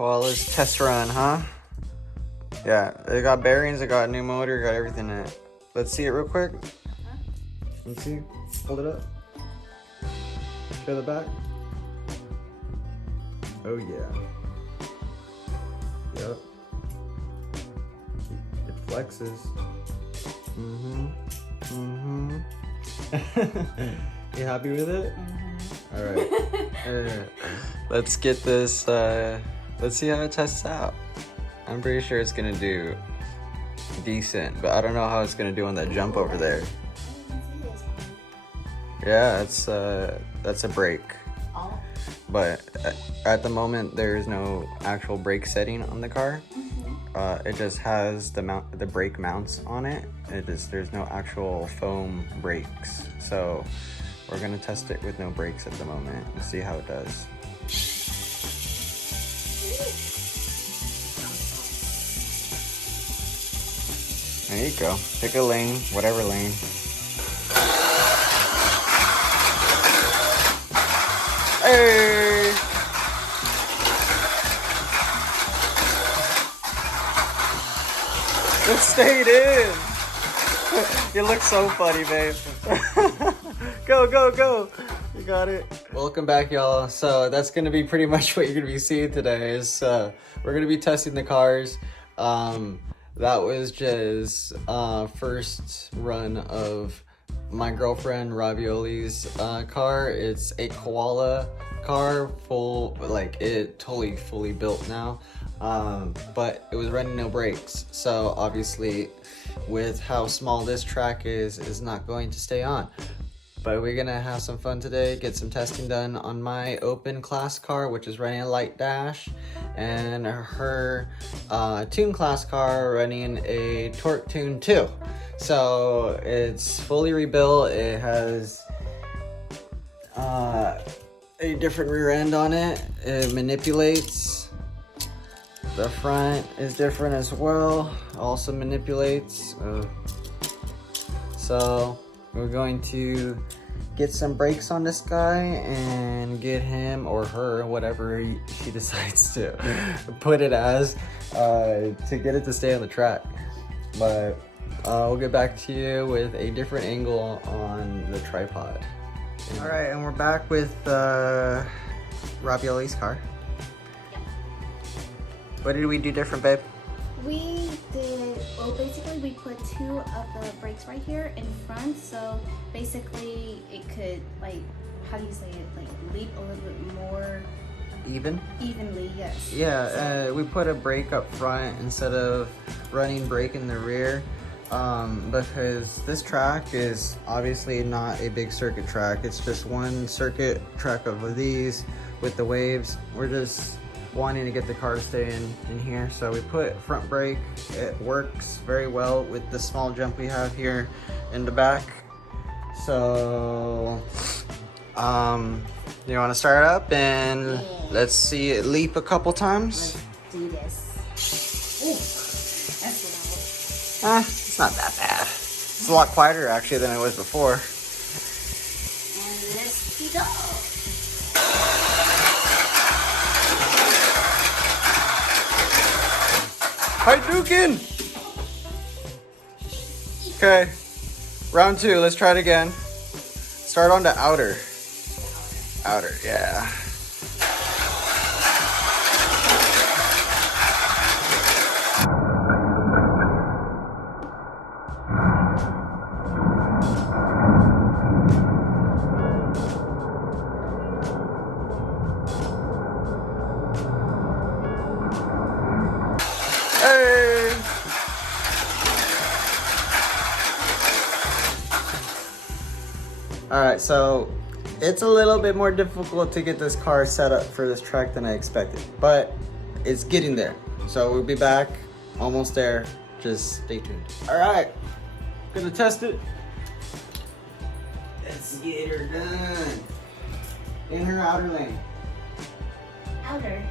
Koala's test run, huh? Yeah, it got bearings, it got a new motor, got everything in it. Let's see it real quick. Let's see. Hold it up. Show the back. Oh yeah. Yep. It flexes. You happy with it? All right. Let's get this. Let's see how it tests out. I'm pretty sure it's gonna do decent, but I don't know how it's gonna do on that jump over there. Yeah, that's a brake. But at the moment, there is no actual brake setting on the car. It just has the brake mounts on it. There's no actual foam brakes. So we're gonna test it with no brakes at the moment and see how it does. There you go. Pick a lane, whatever lane. Hey! It stayed in! You look so funny, babe. Go, go, go! You got it. Welcome back, y'all. So that's gonna be pretty much what you're gonna be seeing today is we're gonna be testing the cars. That was just first run of my girlfriend Ravioli's car. It's a Koala car, totally fully built now. But it was running no brakes. So obviously with how small this track is not going to stay on. But we're gonna have some fun today, get some testing done on my open class car, which is running a light dash, and her tune class car running a Torque Tune 2. So it's fully rebuilt. It has a different rear end on it. It manipulates. The front is different as well. Also manipulates. So we're going to get some brakes on this guy and get him or her, whatever she decides to put it as, to get it to stay on the track. But we'll get back to you with a different angle on the tripod. All right, and we're back with Ravioli's car. What did we do different, babe? Basically we put two of the brakes right here in front, so basically it could, like, how do you say it, like leap a little bit more evenly, yes. Yeah, we put a brake up front instead of running brake in the rear, because this track is obviously not a big circuit track. It's just one circuit track of these with the waves. We're just wanting to get the car to stay in here, so we put front brake. It works very well with the small jump we have here in the back. So you want to start up and let's see it leap a couple times. Let's do this. Ooh, that's what I want. It's not that bad. It's a lot quieter actually than it was before. And let's go. Hadouken! Okay, round two, let's try it again. Start on the outer. Outer, yeah. Hey! Alright, so it's a little bit more difficult to get this car set up for this track than I expected, but it's getting there. So we'll be back, almost there. Just stay tuned. Alright, gonna test it. Let's get her done. In her outer lane. Outer.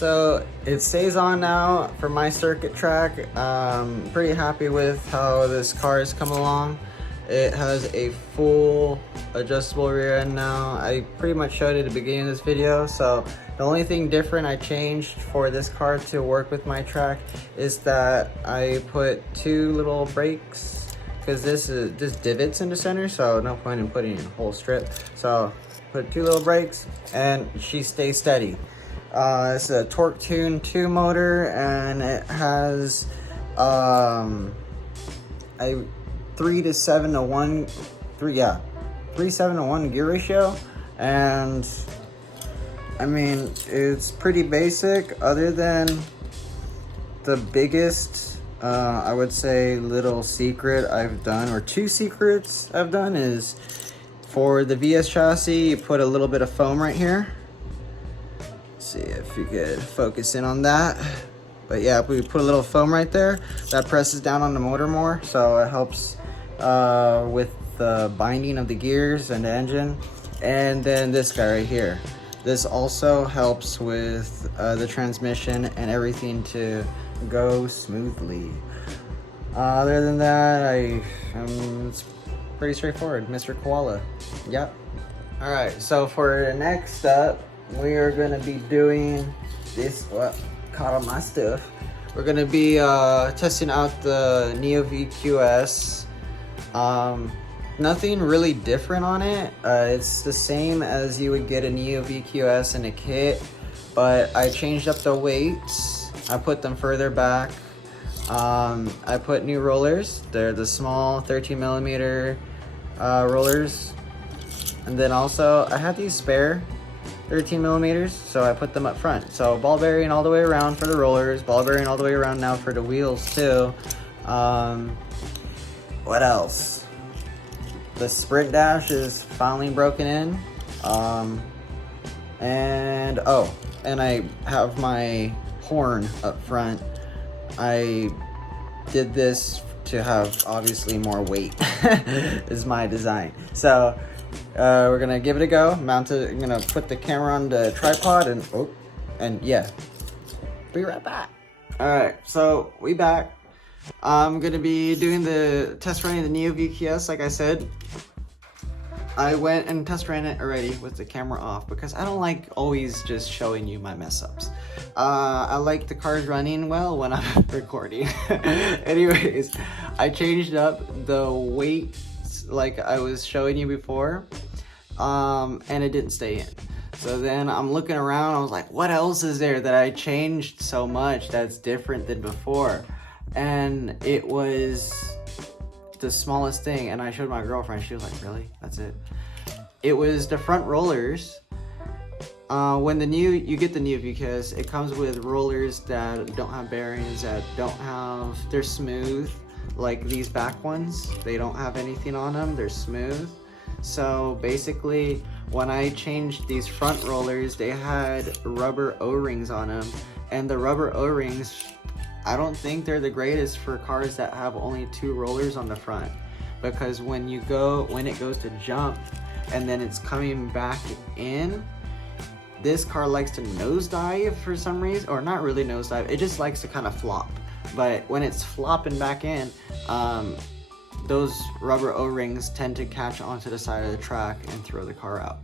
So it stays on now for my circuit track. Pretty happy with how this car has come along. It has a full adjustable rear end now. I pretty much showed it at the beginning of this video. So the only thing different I changed for this car to work with my track is that I put 2 little brakes, because this divots in the center, so no point in putting in a whole strip. So put 2 little brakes and she stays steady. It's a Torque Tune 2 motor, and it has a 3:7:1 gear ratio, and I mean, it's pretty basic. Other than the biggest, I would say, little secret I've done, or 2 secrets I've done, is for the VS chassis, you put a little bit of foam right here. See if you could focus in on that. But yeah, we put a little foam right there that presses down on the motor more, so it helps with the binding of the gears and the engine. And then this guy right here, this also helps with the transmission and everything to go smoothly. Other than that, it's pretty straightforward. Mr. Koala. Yep. All right, so for the next up, we are going to be doing this, caught on my stuff. We're going to be testing out the Neo VQS. Nothing really different on it. It's the same as you would get a Neo VQS in a kit, but I changed up the weights. I put them further back. I put new rollers. They're the small 13mm rollers. And then also I had these spare 13mm, so I put them up front. So ball bearing all the way around for the rollers, ball bearing all the way around now for the wheels too. What else? The sprint dash is finally broken in. And I have my horn up front. I did this to have obviously more weight is my design. So we're gonna give it a go. I'm gonna put the camera on the tripod and yeah, be right back. All right, so we back. I'm gonna be doing the test running the Neo VQS. Like I said, I went and test ran it already with the camera off because I don't like always just showing you my mess ups. I like the cars running well when I'm recording. Anyways, I changed up the weight like I was showing you before, and it didn't stay in. So then I'm looking around, I was like, what else is there that I changed so much that's different than before? And it was the smallest thing, and I showed my girlfriend. She was like, really? That's it? It was the front rollers. When you get the Neo VQS, it comes with rollers that don't have bearings, they're smooth. Like these back ones, they don't have anything on them, they're smooth. So basically, when I changed these front rollers, they had rubber O-rings on them, and the rubber O-rings, I don't think they're the greatest for cars that have only 2 rollers on the front, because when it goes to jump and then it's coming back in, this car likes to nosedive for some reason, or not really nosedive, it just likes to kind of flop. But when it's flopping back in, those rubber O-rings tend to catch onto the side of the track and throw the car out.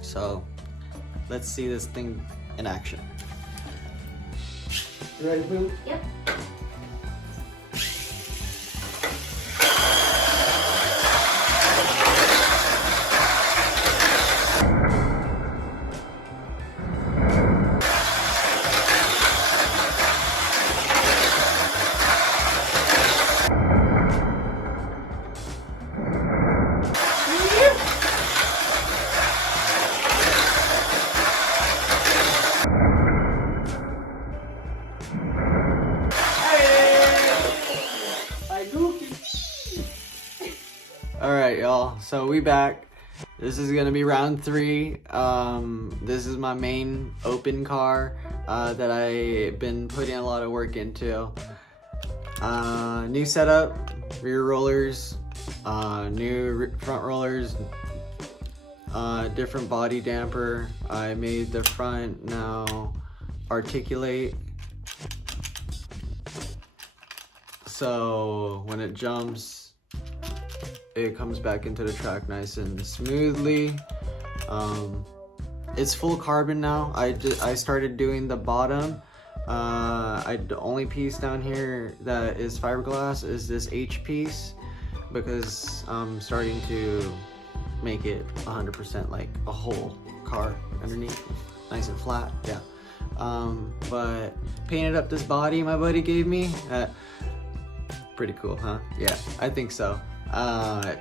So let's see this thing in action. You ready, Boo? Yep. Alright, y'all, so we back. This is gonna be round 3. This is my main open car that I've been putting a lot of work into. New setup, rear rollers, new front rollers, different body damper. I made the front now articulate. So when it jumps, it comes back into the track nice and smoothly. It's full carbon now. I started doing the bottom. The only piece down here that is fiberglass is this H piece, because I'm starting to make it 100% like a whole car underneath, nice and flat. Yeah. But painted up this body my buddy gave me. Pretty cool, huh? Yeah, I think so.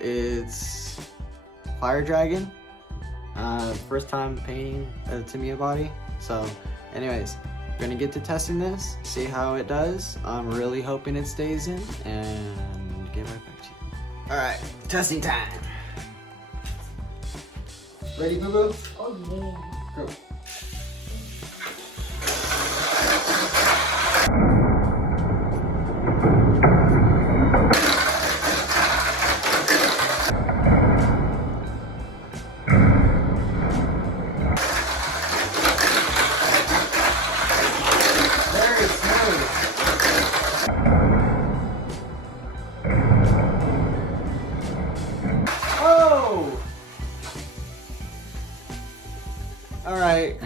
It's Fire Dragon. First time painting a Tamiya body. So anyways, we're gonna get to testing this, see how it does. I'm really hoping it stays in, and get right back to you. All right, testing time. Ready, boo boo? Oh yeah. Go. All right,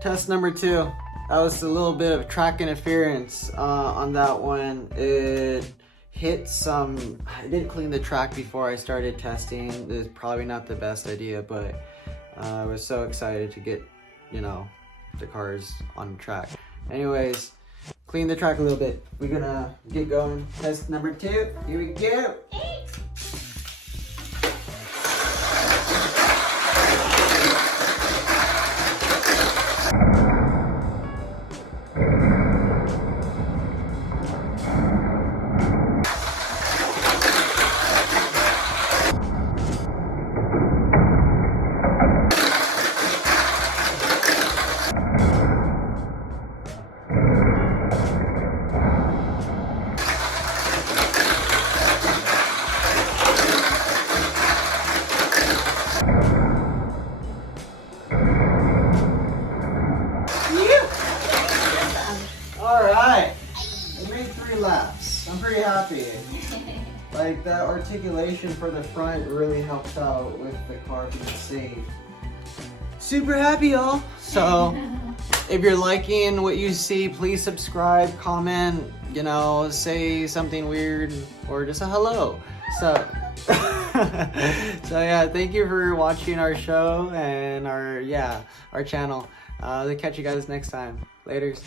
test number 2. That was a little bit of track interference on that one. It hit some, I didn't clean the track before I started testing. It's probably not the best idea, but I was so excited to get, you know, the cars on track. Anyways, clean the track a little bit. We're gonna get going. Test number 2, here we go. Alright, I made 3 laps. I'm pretty happy. Like, that articulation for the front really helps out with the car being safe. Super happy, y'all. So, if you're liking what you see, please subscribe, comment, you know, say something weird, or just a hello. So, so yeah, thank you for watching our show and our channel. I'll catch you guys next time. Laters.